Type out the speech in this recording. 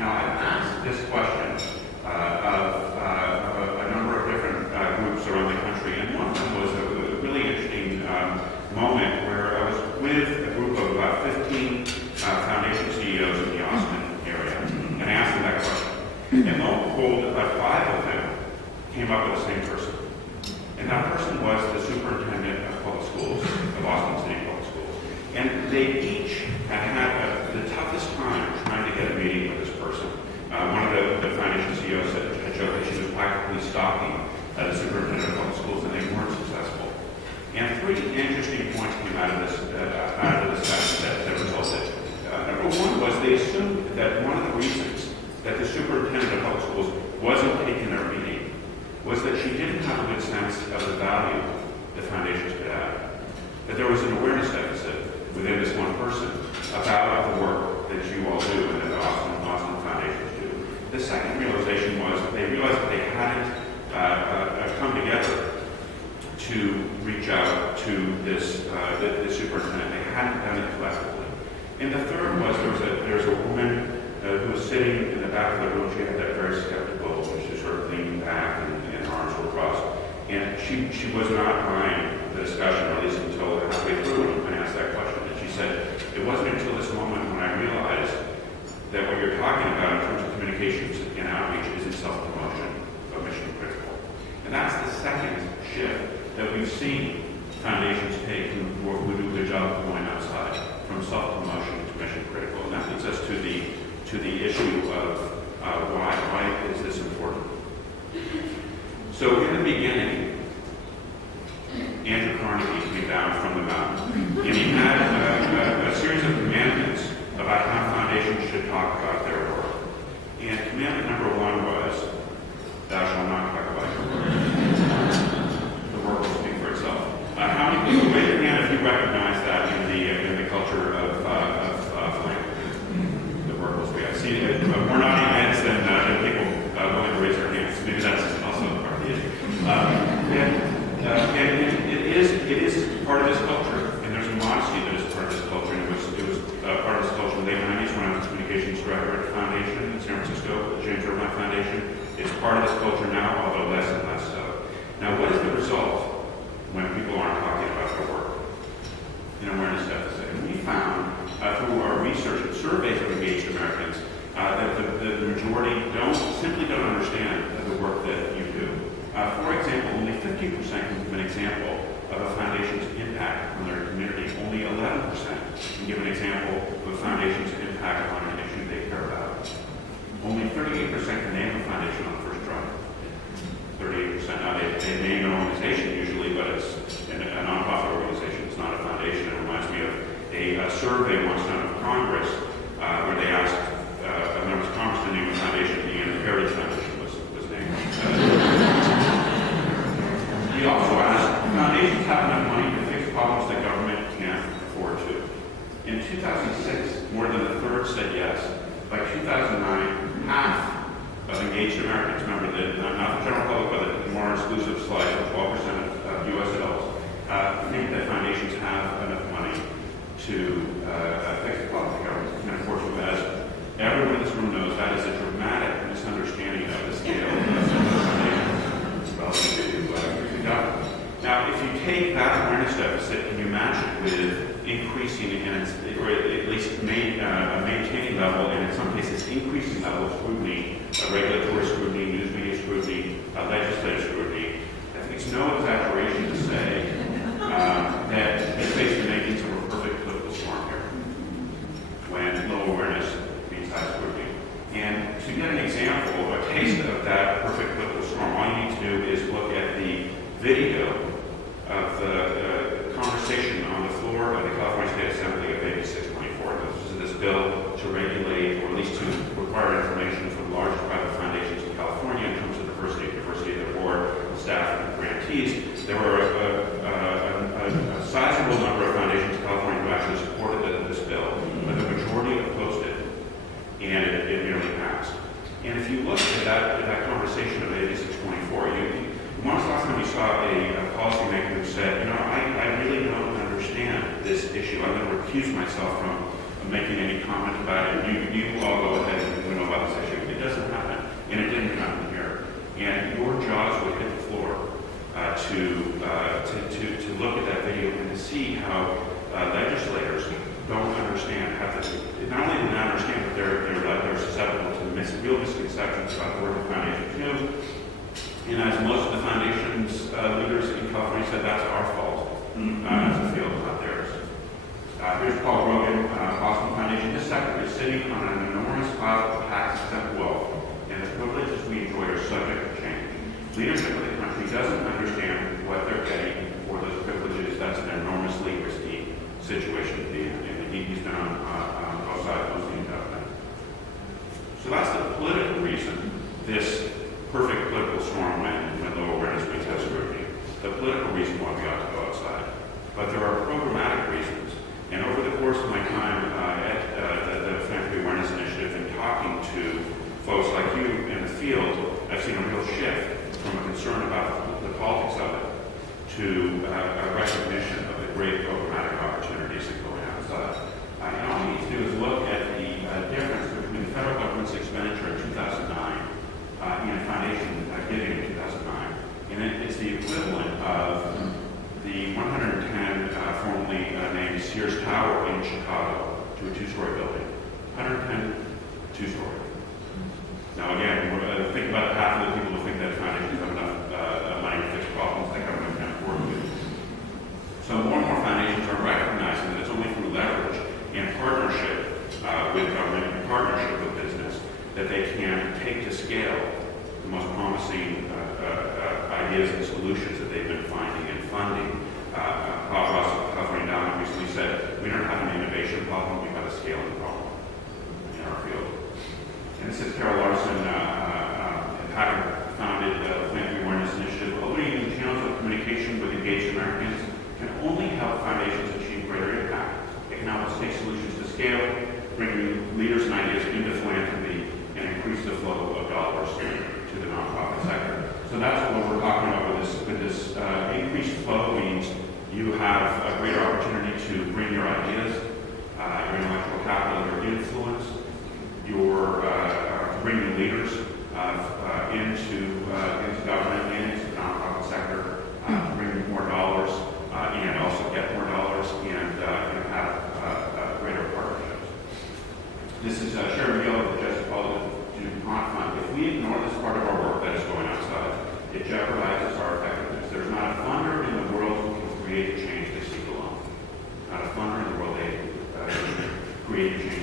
Now, I've asked this question of a number of different groups around the country, and one of them was a really interesting moment where I was with a group of about 15 foundation CEOs in the Austin area, and I asked them that question. And lo and behold, about 5 of them came up with the same person. And that person was the superintendent of public schools, of Austin City Public Schools. And they each had the toughest time trying to get a meeting with this person. One of the foundation CEOs had joked that she was practically stalking the superintendent of public schools, and they weren't successful. And 3 interesting points came out of this session that resulted. Number 1 was they assumed that one of the reasons that the superintendent of public schools wasn't taking their meeting was that she didn't have a good sense of the value the foundations could add. That there was an awareness deficit within this one person about the work that you all do and that the Austin Foundations do. The second realization was they realized that they hadn't come together to reach out to this superintendent. They hadn't done it collectively. And the third was there was a woman who was sitting in the back of the room. She had that very skeptical, she was sort of leaning back and her arms were crossed. And she was not buying the discussion, or at least until halfway through when I asked that question. And she said, it wasn't until this moment when I realized that what you're talking about in terms of communications and outreach isn't self-promotion, but mission critical. And that's the second shift that we've seen foundations take who do a good job of going outside, from self-promotion to mission critical. And that leads us to the issue of why is this important? So in the beginning, Andrew Carnegie came down from the mountain, and he had a series of commandments about how foundations should talk about their work. And commandment number 1 was, thou shalt not talk about your work. The work will speak for itself. How many people, raise your hand if you recognize that in the culture of philanthropy? The work will speak. I see more nodding heads than people willing to raise their hands. Maybe that's also part of the issue. And it is part of this culture, and there's a modesty that is part of this culture, and it was part of this culture in the late 90s when I was communications director at the foundation in San Francisco, the James Irvine Foundation. It's part of this culture now, although less and less so. Now, what is the result when people aren't talking about their work? An awareness deficit. And we found through our research and surveys of engaged Americans that the majority simply don't understand the work that you do. For example, only 50% can give an example of a foundation's impact on their community. Only 11% can give an example of a foundation's impact on an issue they care about. Only 38% can name a foundation on the first try. 38%. Now, they name an organization usually, but it's a nonprofit organization. It's not a foundation. It reminds me of a survey once done of Congress where they asked members of Congress to name a foundation. The Heritage Foundation was named. He also asked, foundations have enough money to fix problems that government can't afford to. In 2006, more than a third said yes. By 2009, half of engaged Americans, remember that not the general public, but the more exclusive slide, 12% of U.S. adults, think that foundations have enough money to fix the problem that government can afford to. As everyone in this room knows, that is a dramatic misunderstanding of the scale of foundations relative to government. Now, if you take that awareness deficit and you match it with increasing, or at least maintaining level, and in some cases increasing level of scrutiny, regulatory scrutiny, news media scrutiny, legislative scrutiny, I think it's no exaggeration to say that it's basically making some of a perfect political storm here, when low awareness means high scrutiny. And to get an example, a taste of that perfect political storm, all you need to do is look at the video of the conversation on the floor of the California State Assembly of AB 624. This is this bill to regulate, or at least to require information from the largest private foundations in California in terms of diversity of their board, staff, and grantees. There were a sizable number of foundations in California who actually supported this bill, but the majority opposed it, and it nearly passed. And if you look at that conversation of AB 624, when was the last time you saw a policymaker who said, I really don't understand this issue. I'm going to recuse myself from making any comment about it. You all go ahead and know about this misconceptions about the work of foundations do. And as most of the foundation's leaders in California said, that's our fault as a field, not theirs. Here's Paul Grogan, Boston Foundation. This sector is sitting on an enormous pile of tax-exempt wealth, and the privileges we enjoy are subject to change. Leadership of the country doesn't understand what they're getting for those privileges. That's an enormously risky situation to be in, and he's been on both sides of the government. So that's the political reason this perfect political storm when low awareness meets high scrutiny. The political reason why we ought to go outside. But there are programmatic reasons. And over the course of my time at the Philanthropy Awareness Initiative and talking to folks like you in the field, I've seen a real shift from a concern about the politics of it to a recognition of the great programmatic opportunities that go outside. And all we need to do is look at the difference between the federal government's expenditure in 2009 and foundation giving in 2009. And it's the equivalent of the 110 formerly named Sears Tower in Chicago to a two-story building. 110, two-story. Now again, think about half of the people who think that foundations have enough money to fix problems that government can't afford to. So more and more foundations are recognizing that it's only through leverage and partnership with government and partnership with business that they can take to scale the most promising ideas and solutions that they've been finding and funding. Bob Ross of the California Endowment recently said, we don't have an innovation problem, we have a scaling problem in our field. And this is Carol Larson, having founded the Philanthropy Awareness Initiative. Opening new channels of communication with engaged Americans can only help foundations achieve greater impact. It can help us take solutions to scale, bring new leaders and ideas into philanthropy, and increase the flow of dollars to the nonprofit sector. So that's what we're talking about with this increased flow means you have a greater opportunity to bring your ideas, your intellectual capital, your influence, your bringing leaders into government and into the nonprofit sector, to bring more dollars and also get more dollars and have greater partnerships. This is Sharon Gill of the Justice Policy DuPont Fund. If we ignore this part of our work that is going outside, it jeopardizes our effectiveness. There's not a funder in the world who can create the change they seek alone. Not a funder in the world that can create change